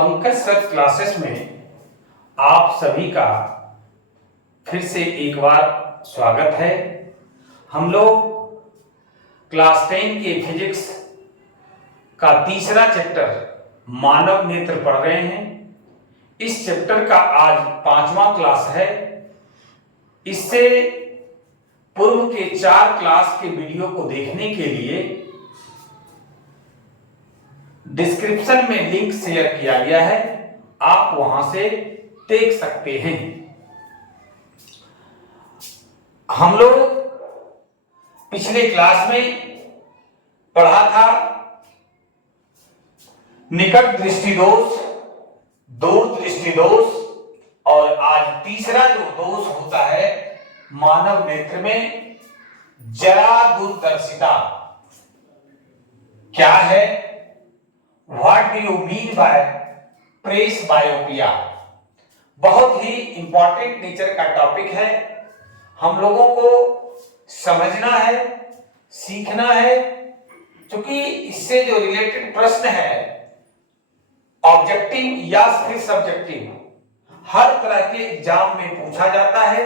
Pankaj sir classes में आप सभी का फिर से एक बार स्वागत है। हम लोग क्लास 10 के फिजिक्स का तीसरा चैप्टर मानव नेत्र पढ़ रहे हैं। इस चैप्टर का आज 5वां क्लास है। इससे पूर्व के 4 क्लास के वीडियो को देखने के लिए डिस्क्रिप्शन में लिंक शेयर किया गया है, आप वहां से देख सकते हैं। हम लोग पिछले क्लास में पढ़ा था निकट दृष्टि दोष, दूर दृष्टि दोष, और आज तीसरा जो दोष होता है मानव नेत्र में, जरा दूरदर्शिता। क्या है? What do you mean by presbyopia? बहुत ही इंपॉर्टेंट नेचर का टॉपिक है। हम लोगों को समझना है, सीखना है, क्योंकि इससे जो रिलेटेड प्रश्न है ऑब्जेक्टिव या फिर सब्जेक्टिव, हर तरह के एग्जाम में पूछा जाता है।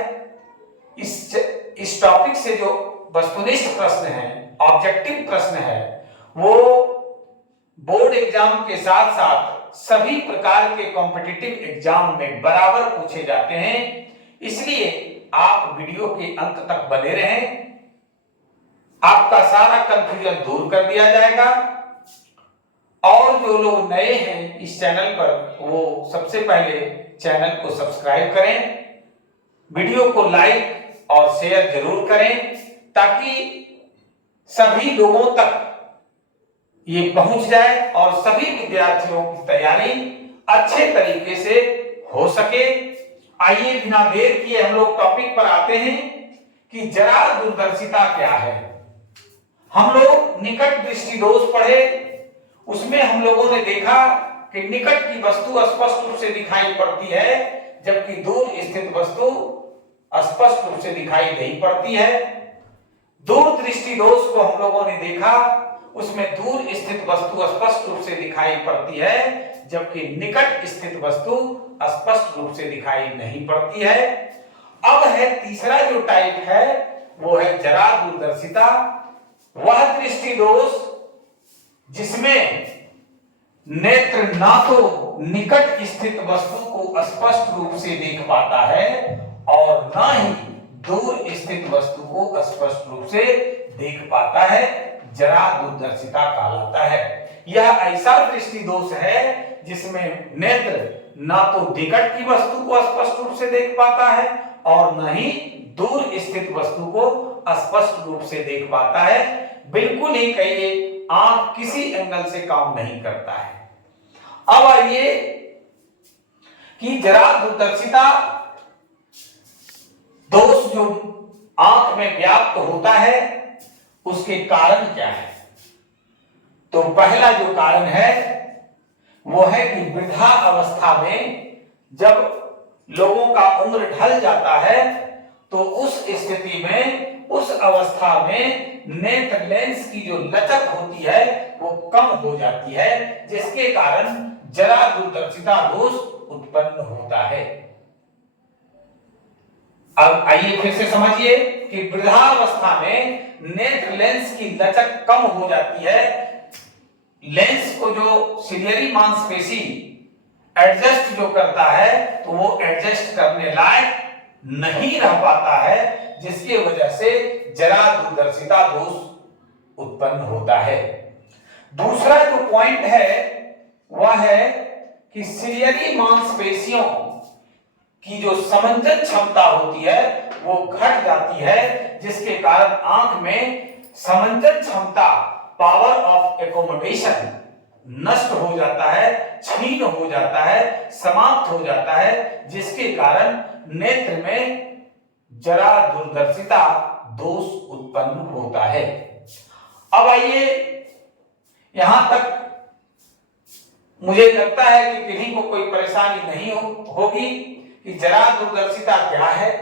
इस टॉपिक से जो वस्तुनिष्ठ प्रश्न है, ऑब्जेक्टिव प्रश्न है, वो बोर्ड एग्जाम के साथ साथ सभी प्रकार के कॉम्पिटिटिव एग्जाम में बराबर पूछे जाते हैं। इसलिए आप वीडियो के अंत तक बने रहें, आपका सारा कंफ्यूजन दूर कर दिया जाएगा। और जो लोग नए हैं इस चैनल पर, वो सबसे पहले चैनल को सब्सक्राइब करें, वीडियो को लाइक और शेयर जरूर करें, ताकि सभी लोगों तक ये पहुंच जाए और सभी विद्यार्थियों की तैयारी अच्छे तरीके से हो सके। आइए बिना देर किए हम लोग टॉपिक पर आते हैं कि जरा दूरदर्शिता क्या है। हम लोग निकट दृष्टि दोष पढ़े, उसमें हम लोगों ने देखा कि निकट की वस्तु स्पष्ट रूप से दिखाई पड़ती है, जबकि दूर स्थित वस्तु स्पष्ट रूप से दिखाई नहीं पड़ती है। दूर दृष्टि दोष को हम लोगों ने देखा, उसमें दूर स्थित वस्तु स्पष्ट रूप से दिखाई पड़ती है, जबकि निकट स्थित वस्तु स्पष्ट रूप से दिखाई नहीं पड़ती है। अब है तीसरा जो टाइप है, वो है जरा दूरदर्शिता। वह दृष्टि दोष जिसमें नेत्र ना तो निकट स्थित वस्तु को स्पष्ट रूप से देख पाता है और ना ही दूर स्थित वस्तु को स्पष्ट रूप से देख पाता है, जरा दूरदर्शिता कहलाता है। यह ऐसा दृष्टि दोष है जिसमें नेत्र ना तो निकट की वस्तु को स्पष्ट रूप से देख पाता है और न ही दूर स्थित वस्तु को स्पष्ट रूप से देख पाता है। बिल्कुल ही कहिए आंख किसी एंगल से काम नहीं करता है। अब आइए कि जरा दूरदर्शिता दोष जो आंख में व्याप्त होता है, उसके कारण क्या है? तो पहला जो कारण है वो है कि वृद्धा अवस्था में जब लोगों का उम्र ढल जाता है, तो उस स्थिति में, उस अवस्था में नेत्र लेंस की जो लचक होती है वो कम हो जाती है, जिसके कारण जरा दूरदर्शिता दोष उत्पन्न होता है। अब आइए फिर से समझिए कि वृद्धावस्था में नेत्र लेंस की लचक कम हो जाती है। लेंस को जो सिलियरी मांसपेशी एडजस्ट जो करता है, तो वो एडजस्ट करने लायक नहीं रह पाता है, जिसकी वजह से जरा दूरदर्शिता दोष उत्पन्न होता है। दूसरा जो पॉइंट है वह है कि सिलियरी मांसपेशियों की जो समंजन क्षमता होती है वो घट जाती है, जिसके कारण आंख में समंजन क्षमता, पावर ऑफ एकोमोडेशन नष्ट हो जाता है, क्षीण हो जाता है, समाप्त हो जाता है, जिसके कारण नेत्र में जरा दूरदर्शिता दोष उत्पन्न होता है। अब आइए, यहां तक मुझे लगता है कि किन्हीं को कोई परेशानी नहीं होगी कि जरा दूरदर्शिता क्या है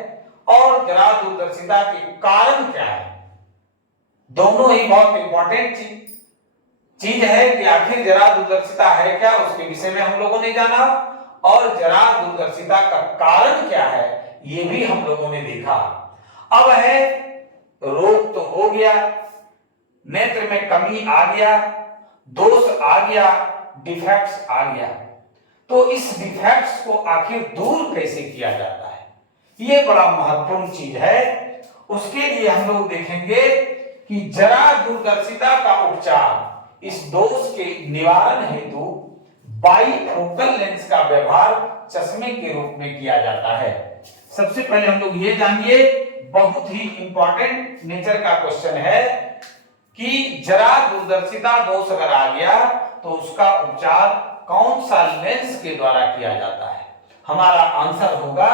और जरा दूरदर्शिता के कारण क्या है। दोनों ही बहुत इंपॉर्टेंट चीज है कि आखिर जरा दूरदर्शिता है क्या, उसके विषय में हम लोगों ने जाना, और जरा दूरदर्शिता का कारण क्या है ये भी हम लोगों ने देखा। अब है रोग तो हो गया, नेत्र में कमी आ गया, दोष आ गया, डिफेक्ट्स आ गया। तो इस डिफेक्ट्स को आखिर दूर कैसे किया जाता है, ये बड़ा महत्वपूर्ण चीज है। उसके लिए हम लोग देखेंगे कि जरा दूरदर्शिता का उपचार, इस दोष के निवारण हेतु बाइफोकल लेंस का व्यवहार चश्मे के रूप में किया जाता है। सबसे पहले हम लोग ये जानिए, बहुत ही इंपॉर्टेंट नेचर का क्वेश्चन है कि जरा दूरदर्शिता दोष अगर आ गया तो उसका उपचार कौन सा लेंस के द्वारा किया जाता है। हमारा आंसर होगा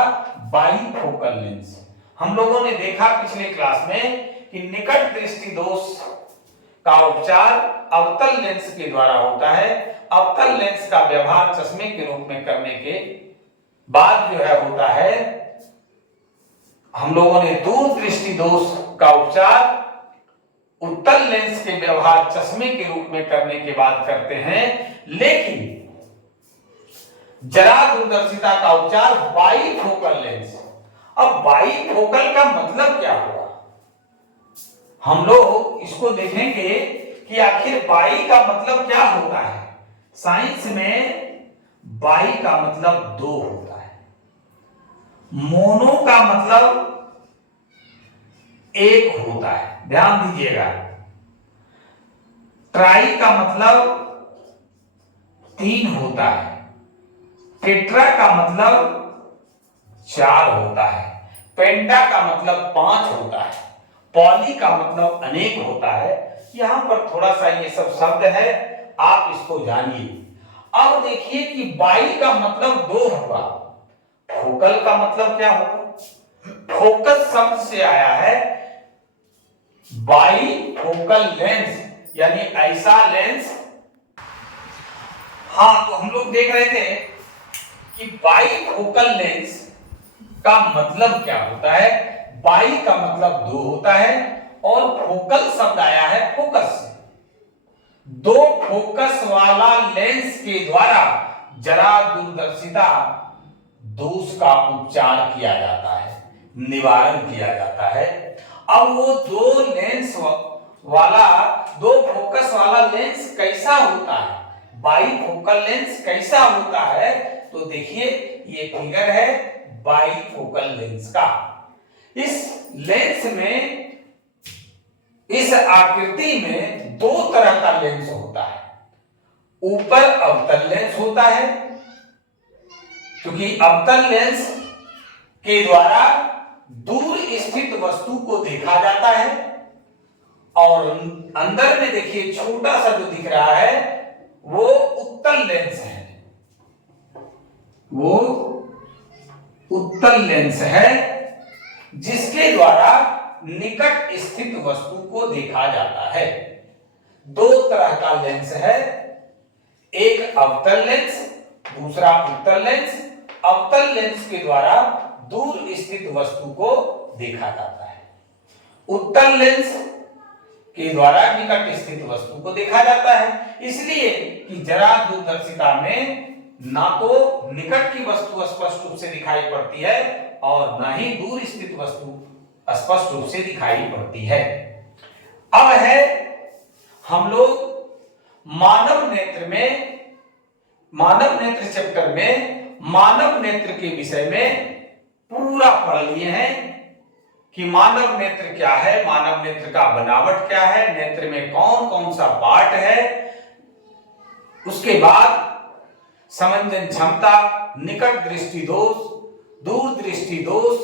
बाइफोकल लेंस। हम लोगों ने देखा पिछले क्लास में कि निकट दृष्टि दोष का उपचार अवतल लेंस के द्वारा होता है। अवतल लेंस का व्यवहार चश्मे के रूप में करने के बाद जो है होता है, हम लोगों ने दूर दृष्टि दोष का उपचार उत्तल लेंस के व्यवहार चश्मे के रूप में करने के बाद करते हैं। लेकिन जरा दूरदर्शिता का उपचार बाइफोकल लेंस। अब बाइफोकल का मतलब क्या हुआ, हम लोग इसको देखेंगे कि आखिर बाई का मतलब क्या होता है। साइंस में बाई का मतलब दो होता है, मोनो का मतलब एक होता है, ध्यान दीजिएगा। ट्राई का मतलब तीन होता है, टेट्रा का मतलब चार होता है, पेंटा का मतलब पांच होता है, पॉली का मतलब अनेक होता है। यहां पर थोड़ा सा ये सब शब्द है, आप इसको जानिए। अब देखिए कि बाई का मतलब दो होगा, फोकल का मतलब क्या होगा, फोकस शब्द से आया है, बाई फोकल लेंस यानी ऐसा लेंस। हाँ, तो हम लोग देख रहे थे कि बाई फोकल लेंस का मतलब क्या होता है। बाई का मतलब दो होता है और फोकल शब्द आया है फोकस से। दो फोकस वाला लेंस के द्वारा जरा दूरदर्शिता दोष का उपचार किया जाता है, निवारण किया जाता है। अब वो दो लेंस वाला, दो फोकस वाला लेंस कैसा होता है, बाइफोकल लेंस कैसा होता है, तो देखिए ये फिगर है बाइफोकल लेंस का। इस लेंस में, इस आकृति में दो तरह का लेंस होता है। ऊपर अवतल लेंस होता है, क्योंकि अवतल लेंस के द्वारा दूर स्थित वस्तु को देखा जाता है। और अंदर में देखिए छोटा सा जो दिख रहा है वो उत्तल लेंस है, वो उत्तल लेंस है जिसके द्वारा निकट स्थित वस्तु को देखा जाता है। दो तरह का लेंस है, एक अवतल लेंस, दूसरा उत्तल लेंस। अवतल लेंस के द्वारा दूर स्थित वस्तु को देखा जाता है, उत्तल लेंस के द्वारा निकट स्थित वस्तु को देखा जाता है। इसलिए कि जरा दूरदर्शिता में ना तो निकट की वस्तु स्पष्ट रूप से दिखाई पड़ती है और ना ही दूर स्थित वस्तु स्पष्ट रूप से दिखाई पड़ती है। अब है हम लोग मानव नेत्र में, मानव नेत्र चैप्टर में मानव नेत्र के विषय में पूरा पढ़ लिए हैं कि मानव नेत्र क्या है, मानव नेत्र का बनावट क्या है, नेत्र में कौन कौन सा पार्ट है। उसके बाद समंजन क्षमता, निकट दृष्टि दोष, दूर दृष्टि दोष,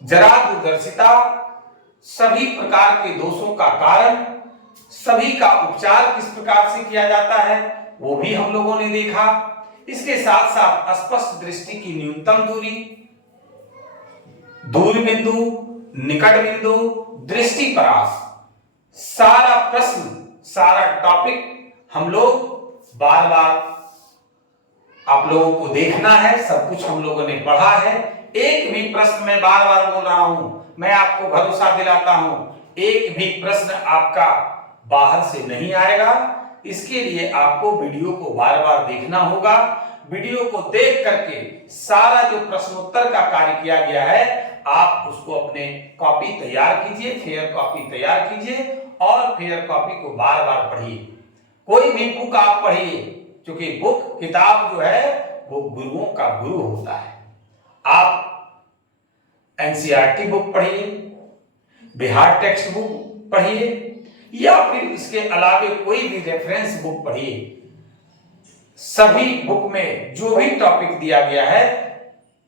जरा दूरदर्शिता, सभी प्रकार के दोषों का कारण, सभी का उपचार किस प्रकार से किया जाता है वो भी हम लोगों ने देखा। इसके साथ साथ स्पष्ट दृष्टि की न्यूनतम दूरी, दूर बिंदु, निकट बिंदु, दृष्टि परास, सारा प्रश्न, सारा टॉपिक हम लोग बार बार आप लोगों को देखना है। सब कुछ हम लोगों ने पढ़ा है। एक भी प्रश्न, मैं बार बार बोल रहा हूं, मैं आपको भरोसा दिलाता हूं, एक भी प्रश्न आपका बाहर से नहीं आएगा। इसके लिए आपको वीडियो को बार बार देखना होगा। वीडियो को देख करके सारा जो प्रश्नोत्तर का कार्य किया गया है आप उसको अपने कॉपी तैयार कीजिए, फेयर कॉपी तैयार कीजिए और फेयर कॉपी को बार बार पढ़िए। कोई भी बुक आप पढ़िए, क्योंकि बुक किताब जो है वो गुरुओं का गुरु होता है। आप एनसीईआरटी बुक पढ़िए, बिहार टेक्स्ट बुक पढ़िए या फिर इसके अलावे कोई भी रेफरेंस बुक पढ़िए। सभी बुक में जो भी टॉपिक दिया गया है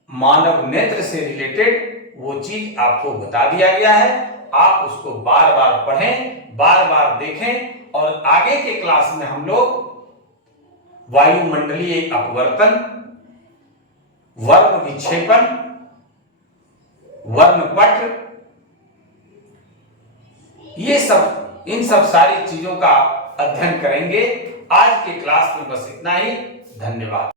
मानव नेत्र से रिलेटेड वो चीज आपको बता दिया गया है। आप उसको बार बार पढ़ें, बार बार देखें और आगे के क्लास में हम लोग वायुमंडलीय अपवर्तन, वर्ण विक्षेपण, वर्णपट, ये सब इन सब सारी चीजों का अध्ययन करेंगे। आज के क्लास में बस इतना ही। धन्यवाद।